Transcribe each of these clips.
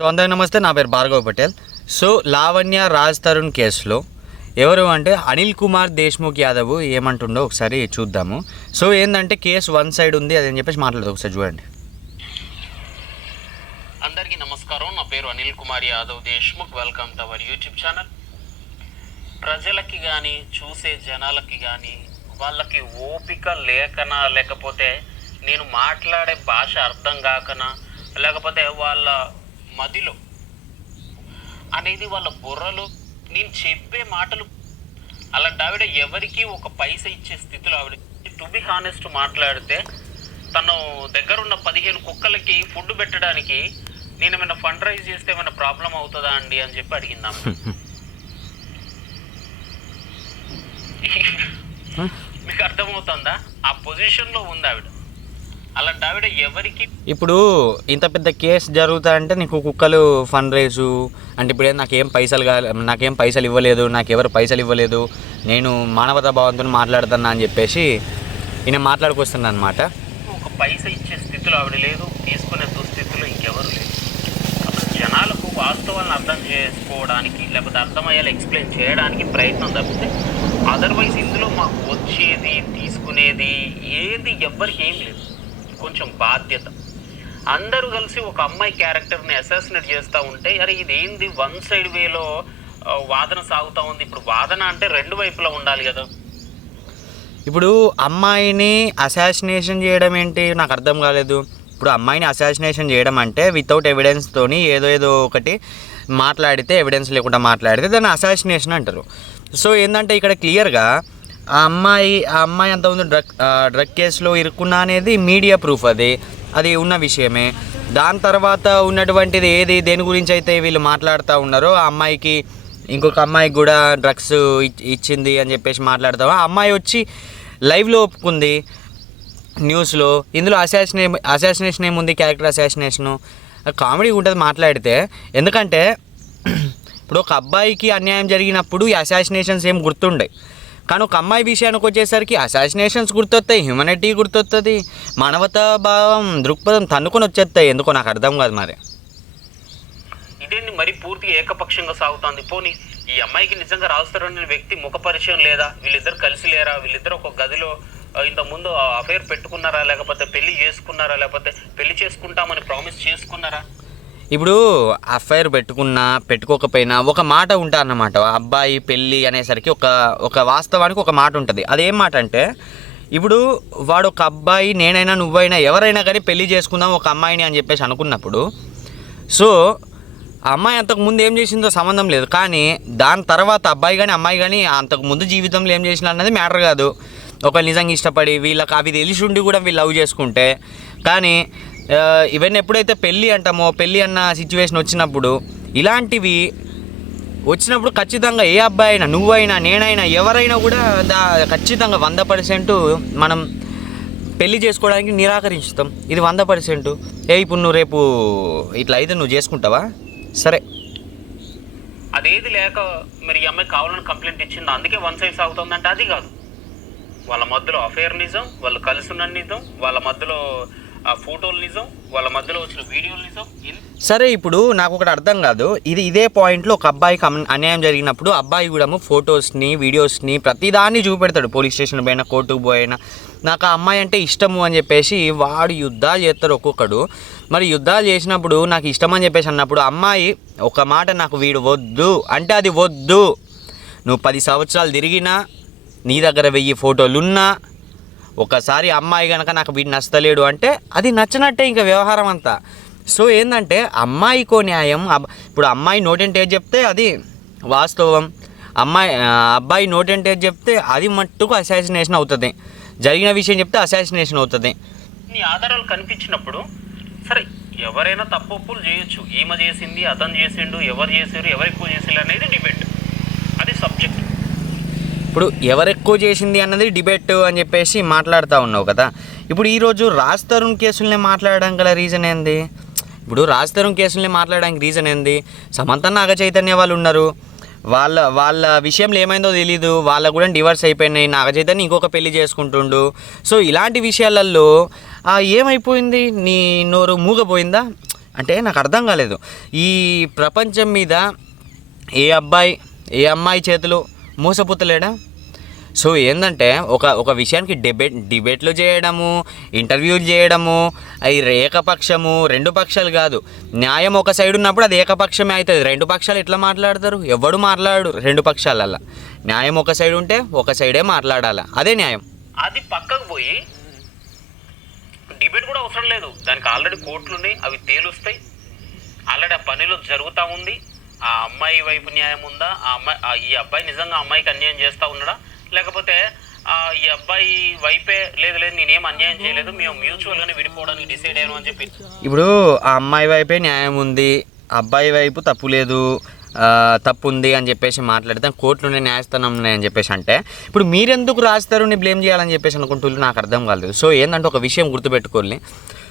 So అందరికీ నమస్తే నా పేరు భార్గవ్ పటేల్. సో లావణ్య రాజ్ తరుణ్ కేసులో ఎవరు అంటే అనిల్ కుమార్ దేశ్ముఖ్ యాదవ్ ఏమంటుండో ఒకసారి చూద్దాము. సో ఏంటంటే కేసు వన్ సైడ్ ఉంది అదని చెప్పేసి మాట్లాడదు ఒకసారి చూడండి. అందరికీ నమస్కారం నా పేరు Anil Kumar Yadav Deshmukh welcome to our YouTube channel. ప్రజలకి కానీ చూసే జనాలకి కానీ వాళ్ళకి ఓపిక లేకనా లేకపోతే నేను మాట్లాడే భాష అర్థం కాకనా లేకపోతే వాళ్ళ మదిలో అనేది వాళ్ళ బుర్రలో నేను చెప్పే మాటలు. అలాంటి ఆవిడ ఎవరికి ఒక పైస ఇచ్చే స్థితిలో ఆవిడ టు బి హానెస్ట్ మాట్లాడితే తను దగ్గర ఉన్న పదిహేను కుక్కలకి ఫుడ్ పెట్టడానికి నేను ఏమైనా ఫండ్ రైజ్ చేస్తే ఏమైనా ప్రాబ్లం అవుతుందా అండి అని చెప్పి అడిగింది. మీకు అర్థమవుతుందా? ఆ పొజిషన్లో ఉంది ఆవిడ. అలాంటి ఆవిడ ఎవరికి? ఇప్పుడు ఇంత పెద్ద కేసు జరుగుతా అంటే నీకు కుక్కలు ఫండ్ రైజు అంటే ఇప్పుడు నాకేం పైసలు కాలే నాకేం పైసలు ఇవ్వలేదు నాకు ఎవరు పైసలు ఇవ్వలేదు నేను మానవతా భావంతో మాట్లాడుతున్నా అని చెప్పేసి ఈయన మాట్లాడుకొస్తున్నా అనమాట ఒక పైస ఇచ్చే స్థితిలో ఆవిడ లేదు తీసుకునే దుస్థితిలో ఇంకెవరు లేదు అసలు జనాలకు వాస్తవాలను అర్థం చేసుకోవడానికి లేకపోతే అర్థమయ్యేలా ఎక్స్ప్లెయిన్ చేయడానికి ప్రయత్నం తప్పితే అదర్వైజ్ ఇందులో మాకు వచ్చేది తీసుకునేది ఏది ఎవ్వరికి ఏం లేదు. కొంచెం బాధ్యత. అందరూ కలిసి ఒక అమ్మాయి క్యారెక్టర్ని అసాసినేట్ చేస్తూ ఉంటే అరే ఇదేంది? వన్ సైడ్ వేలో వాదన సాగుతూ ఉంది. ఇప్పుడు వాదన అంటే రెండు వైపులా ఉండాలి కదా. ఇప్పుడు అమ్మాయిని అసాసినేషన్ చేయడం ఏంటి? నాకు అర్థం కాలేదు. ఇప్పుడు అమ్మాయిని అసాసినేషన్ చేయడం అంటే వితౌట్ ఎవిడెన్స్తోని ఏదో ఏదో ఒకటి మాట్లాడితే ఎవిడెన్స్ లేకుండా మాట్లాడితే దాన్ని అసాసినేషన్ అంటారు. సో ఏంటంటే ఇక్కడ క్లియర్గా ఆ అమ్మాయి ఆ అమ్మాయి అంతకుముందు డ్రగ్ డ్రగ్ కేసులో ఇరుక్కున్నా అనేది మీడియా ప్రూఫ్ అది. అది ఉన్న విషయమే. దాని తర్వాత ఉన్నటువంటిది ఏది దేని గురించి అయితే వీళ్ళు మాట్లాడుతూ ఉన్నారో ఆ అమ్మాయికి ఇంకొక అమ్మాయికి కూడా డ్రగ్స్ ఇచ్చింది అని చెప్పేసి మాట్లాడతాం ఆ అమ్మాయి వచ్చి లైవ్లో ఒప్పుకుంది. న్యూస్లో ఇందులో అసాసినే అసాసినేషన్ ఏముంది? క్యారెక్టర్ అసాసినేషను కామెడీ ఉంటుంది మాట్లాడితే. ఎందుకంటే ఇప్పుడు ఒక అబ్బాయికి అన్యాయం జరిగినప్పుడు ఈ అసాసినేషన్స్ ఏం గుర్తుండే కానీ ఒక అమ్మాయి విషయానికి వచ్చేసరికి అసాసినేషన్స్ గుర్తొస్తాయి హ్యూమనిటీ గుర్తొస్తుంది మానవతా భావం దృక్పథం తన్నుకొని వచ్చేస్తాయి. ఎందుకో నాకు అర్థం కాదు మరి. ఇదేంటి మరి పూర్తిగా ఏకపక్షంగా సాగుతోంది? పోనీ ఈ అమ్మాయికి నిజంగా రాస్తారు వ్యక్తి ముఖ పరిచయం లేదా? వీళ్ళిద్దరు కలిసి లేరా? వీళ్ళిద్దరు ఒక గదిలో ఆ, ఇంత ముందు అఫేర్ పెట్టుకున్నారా? లేకపోతే పెళ్ళి చేసుకున్నారా? లేకపోతే పెళ్ళి చేసుకుంటామని ప్రామిస్ చేసుకున్నారా? ఇప్పుడు అఫైర్ పెట్టుకున్నా పెట్టుకోకపోయినా ఒక మాట ఉంటా అన్నమాట. అబ్బాయి పెళ్ళి అనేసరికి ఒక ఒక వాస్తవానికి ఒక మాట ఉంటుంది. అదేం మాట అంటే ఇప్పుడు వాడు ఒక అబ్బాయి నేనైనా నువ్వైనా ఎవరైనా కానీ పెళ్ళి చేసుకుందాం ఒక అమ్మాయిని అని చెప్పేసి అనుకున్నప్పుడు సో అమ్మాయి అంతకు ముందు ఏం చేసిందో సంబంధం లేదు. కానీ దాని తర్వాత అబ్బాయి కానీ అమ్మాయి కానీ అంతకు ముందు జీవితంలో ఏం చేసిన అన్నది మ్యాటర్ కాదు. ఒకళ్ళు నిజంగా ఇష్టపడి వీళ్ళకి అవి తెలిసి ఉండి కూడా వీళ్ళు లవ్ చేసుకుంటే కానీ ఇవన్నీ ఎప్పుడైతే పెళ్ళి అంటామో పెళ్ళి అన్న సిచ్యువేషన్ వచ్చినప్పుడు ఇలాంటివి వచ్చినప్పుడు ఖచ్చితంగా ఏ అబ్బాయి అయినా నువ్వైనా నేనైనా ఎవరైనా కూడా దా ఖచ్చితంగా వంద పర్సెంట్ మనం పెళ్ళి చేసుకోవడానికి నిరాకరించుతాం. ఇది వంద పర్సెంట్. ఏ ఇప్పుడు నువ్వు రేపు ఇట్లా అయితే నువ్వు చేసుకుంటావా? సరే. అదేది లేక మరి ఈ అమ్మాయి కావాలని కంప్లైంట్ ఇచ్చింది అందుకే వన్ సైడ్ సాగుతుందంటే అది కాదు. వాళ్ళ మధ్యలో అఫేర్ నిజం వాళ్ళు కలిసి ఉన్న నిజం వాళ్ళ మధ్యలో ఆ ఫోటోలు నిజం వాళ్ళ మధ్యలో వచ్చిన వీడియోలు నిజం? సరే ఇప్పుడు నాకు ఒకటి అర్థం కాదు. ఇది ఇదే పాయింట్లో ఒక అబ్బాయికి అన్యాయం జరిగినప్పుడు అబ్బాయి కూడా ఫొటోస్ని వీడియోస్ని ప్రతిదాన్ని చూపెడతాడు. పోలీస్ స్టేషన్ పోయినా కోర్టుకు పోయినా. నాకు ఆ అమ్మాయి అంటే ఇష్టము అని చెప్పేసి వాడు యుద్ధాలు చేస్తారు ఒక్కొక్కడు. మరి యుద్ధాలు చేసినప్పుడు నాకు ఇష్టం అని చెప్పేసి అన్నప్పుడు అమ్మాయి ఒక మాట నాకు వీడు వద్దు. అంటే అది వద్దు. నువ్వు పది సంవత్సరాలు తిరిగినా నీ దగ్గర వెయ్యి ఫోటోలున్నా ఒకసారి అమ్మాయి కనుక నాకు వీడు నచ్చలేడు అంటే అది నచ్చినట్టే ఇంకా వ్యవహారం అంతా. సో ఏంటంటే అమ్మాయికో న్యాయం ఇప్పుడు అమ్మాయి నోటెంట్ ఏజ్ చెప్తే అది వాస్తవం. అమ్మాయి అబ్బాయి నోటెంట్ ఏజ్ చెప్తే అది మట్టుకు అసాసినేషన్ అవుతుంది. జరిగిన విషయం చెప్తే అసాసినేషన్ అవుతుంది. నీ ఆధారాలు కనిపించినప్పుడు సరే ఎవరైనా తప్పులు చేయొచ్చు. ఈమె చేసింది అతను చేసిండు ఎవరు చేసారు ఎవరు ఎక్కువ చేసారు అనేది డిబేట్. అది సబ్జెక్ట్. ఇప్పుడు ఎవరు ఎక్కువ చేసింది అన్నది డిబేట్ అని చెప్పేసి మాట్లాడుతూ ఉన్నావు కదా. ఇప్పుడు ఈరోజు రాజ్ తరుణ్ కేసుల్ని మాట్లాడడం గల రీజన్ ఏంది? ఇప్పుడు రాజ్ తరుణ్ కేసుల్ని మాట్లాడడానికి రీజన్ ఏంది? సమంత నాగ చైతన్య వాళ్ళు ఉన్నారు. వాళ్ళ వాళ్ళ విషయంలో ఏమైందో తెలీదు. వాళ్ళకు కూడా డివర్స్ అయిపోయినాయి. నాగ చైతన్య ఇంకొక పెళ్ళి చేసుకుంటుండు. సో ఇలాంటి విషయాలలో ఏమైపోయింది? నీ నోరు మూగపోయిందా అంటే నాకు అర్థం కాలేదు. ఈ ప్రపంచం మీద ఏ అబ్బాయి ఏ అమ్మాయి చేతులు మోసపోతలేడా సో ఏంటంటే ఒక ఒక విషయానికి డిబేట్ డిబేట్లు చేయడము ఇంటర్వ్యూలు చేయడము అవి ఏకపక్షము రెండు పక్షాలు కాదు. న్యాయం ఒక సైడ్ ఉన్నప్పుడు అది ఏకపక్షమే అవుతుంది. రెండు పక్షాలు ఎట్లా మాట్లాడతారు? ఎవడు మాట్లాడు రెండు పక్షాలల్లా. న్యాయం ఒక సైడ్ ఉంటే ఒక సైడే మాట్లాడాలి? అదే న్యాయం. అది పక్కకు పోయి డిబేట్ కూడా అవసరం లేదు. దానికి ఆల్రెడీ కోర్టులు ఉన్నాయి అవి తేలుస్తాయి. ఆల్రెడీ ఆ పనిలో జరుగుతూ ఉంది. ఆ అమ్మాయి వైపు న్యాయం ఉందా? ఆ అమ్మాయి ఆ ఈ అబ్బాయి నిజంగా అమ్మాయికి అన్యాయం చేస్తూ ఉన్నాడా? లేకపోతే ఈ అబ్బాయి వైపే లేదు లేదు నేనేం అన్యాయం చేయలేదు మేము మ్యూచువల్గానే విడిపోవడానికి డిసైడ్ అయ్యాను అని చెప్పి. ఇప్పుడు ఆ అమ్మాయి వైపే న్యాయం ఉంది అబ్బాయి వైపు తప్పు లేదు తప్పు ఉంది అని చెప్పేసి మాట్లాడితే కోర్టులోనే న్యాయస్థానం అని చెప్పేసి అంటే ఇప్పుడు మీరెందుకు రాస్తారు నీ బ్లేమ్ చేయాలని చెప్పేసి అనుకుంటున్నారు? నాకు అర్థం కాలేదు. సో ఏంటంటే ఒక విషయం గుర్తుపెట్టుకోవాలి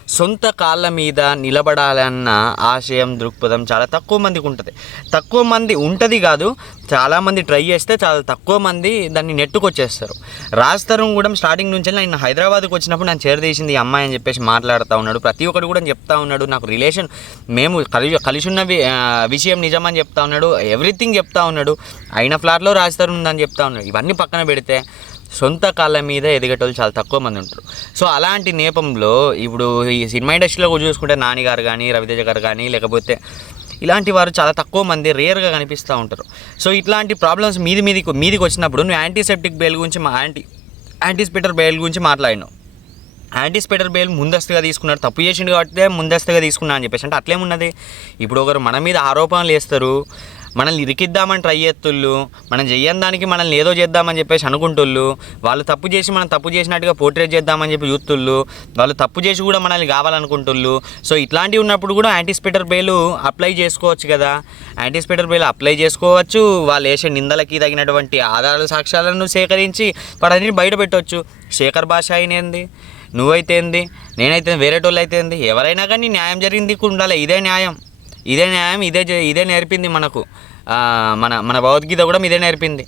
సొంత కాళ్ళ మీద నిలబడాలన్న ఆశయం దృక్పథం చాలా తక్కువ మందికి ఉంటుంది. తక్కువ మంది ఉంటుంది కాదు చాలామంది ట్రై చేస్తే చాలా తక్కువ మంది దాన్ని నెట్టుకొచ్చేస్తారు. రాస్తారు కూడా స్టార్టింగ్ నుంచి నేను హైదరాబాద్కి వచ్చినప్పుడు నన్ను చేరదీసింది ఈ అమ్మాయి అని చెప్పేసి మాట్లాడుతూ ఉన్నాడు. ప్రతి ఒక్కడు కూడా చెప్తా ఉన్నాడు నాకు రిలేషన్ మేము కలిసి కలిసి ఉన్న విషయం నిజమని చెప్తా ఉన్నాడు ఎవ్రీథింగ్ చెప్తా ఉన్నాడు. అయిన ఫ్లాట్లో తరుణ్ ఉందని చెప్తా ఉన్నాడు. ఇవన్నీ పక్కన పెడితే సొంత కాళ్ళ మీద ఎదిగేటోళ్ళు చాలా తక్కువ మంది ఉంటారు. సో అలాంటి నేపంలో ఇప్పుడు ఈ సినిమా ఇండస్ట్రీలో చూసుకుంటే నాని గారు కానీ రవితేజ గారు కానీ లేకపోతే ఇలాంటి వారు చాలా తక్కువ మంది రేర్గా కనిపిస్తూ ఉంటారు. సో ఇట్లాంటి ప్రాబ్లమ్స్ మీది మీది మీదికి వచ్చినప్పుడు నువ్వు యాంటీసెప్టిక్ బెయిల్ గురించి మా యాంటీ యాంటీస్పెటర్ బెయిల్ గురించి మాట్లాడినావు. యాంటీస్పెటర్ బెయిల్ ముందస్తుగా తీసుకున్నాడు తప్పు చేసిండు కాబట్టి ముందస్తుగా తీసుకున్నా అని చెప్పేసి. అంటే అట్లేమున్నది? ఇప్పుడు ఒకరు మన మీద ఆరోపణలు వేస్తారు. మనల్ని ఇరికిద్దామని ట్రై చేస్తుళ్ళు మనం చెయ్యని దానికి మనల్ని ఏదో చేద్దామని చెప్పేసి అనుకుంటుళ్ళు వాళ్ళు తప్పు చేసి మనం తప్పు చేసినట్టుగా పోర్ట్రేట్ చేద్దామని చెప్పి చూస్తుళ్ళు వాళ్ళు తప్పు చేసి కూడా మనల్ని కావాలనుకుంటుళ్ళు. సో ఇట్లాంటివి ఉన్నప్పుడు కూడా యాంటిస్పెటర్ బెయిల్ అప్లై చేసుకోవచ్చు కదా. యాంటిస్పెటర్ బెయిల్ అప్లై చేసుకోవచ్చు. వాళ్ళు వేసే నిందలకి తగినటువంటి ఆధారాల సాక్ష్యాలను సేకరించి వాటన్నిటిని బయట పెట్టవచ్చు శేఖర్ భాష అయినేంది నువ్వైతే ఏంది? నేనైతే వేరే వాళ్ళు అయితే ఏంది? ఎవరైనా కానీ న్యాయం జరిగింది ఉండాలి. ఇదే న్యాయం. ఇదే న్యాయం ఇదే ఇదే నేర్పింది మనకు. మన మన భగవద్గీత కూడా ఇదే నేర్పింది.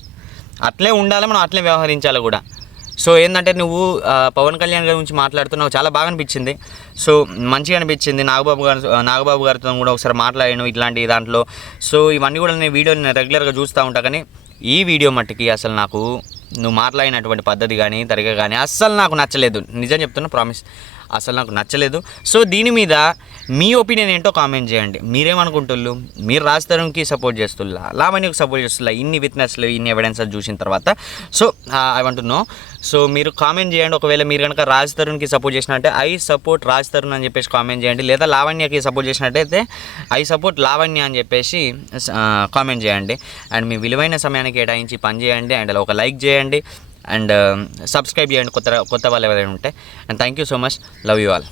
అట్లే ఉండాలి మనం అట్లే వ్యవహరించాలి కూడా. సో ఏంటంటే నువ్వు పవన్ కళ్యాణ్ గారి గురించి మాట్లాడుతున్నావు చాలా బాగా అనిపించింది. సో మంచిగా అనిపించింది. నాగబాబు గారు నాగబాబు గారితో కూడా ఒకసారి మాట్లాడాను ఇట్లాంటి దాంట్లో. సో ఇవన్నీ కూడా నేను వీడియోని నేను రెగ్యులర్గా చూస్తూ ఉంటా కానీ ఈ వీడియో మట్టుకి అసలు నాకు నువ్వు మాట్లాడినటువంటి పద్ధతి కానీ తరిగా కానీ అస్సలు నాకు నచ్చలేదు. నిజం చెప్తున్నా ప్రామిస్ అసలు నాకు నచ్చలేదు. సో దీని మీద మీ ఒపీనియన్ ఏంటో కామెంట్ చేయండి. మీరేమనుకుంటుళ్ళు? మీరు రాజధానికి సపోర్ట్ చేస్తుల్లా? లావణ్యకు సపోర్ట్ చేస్తుల్లా? ఇన్ని విట్నెస్లు ఇన్ని ఎవిడెన్స్ చూసిన తర్వాత? So I want know so మీరు కామెంట్ చేయండి. ఒకవేళ మీరు కనుక రాజ్ తరుణ్కి సపోర్ట్ చేసినట్టే ఐ సపోర్ట్ రాజ్ తరుణ్ అని చెప్పేసి కామెంట్ చేయండి. లేదా లావణ్యకి సపోర్ట్ చేసినట్టయితే ఐ సపోర్ట్ లావణ్య అని చెప్పేసి కామెంట్ చేయండి. అండ్ మీ విలువైన సమయాన్ని కేటాయించి పని చేయండి. అండ్ అలా ఒక లైక్ చేయండి. అండ్ um, సబ్స్క్రైబ్ చేయండి కొత్త కొత్త వాళ్ళు ఎవరైనా ఉంటే. And thank you so much love you all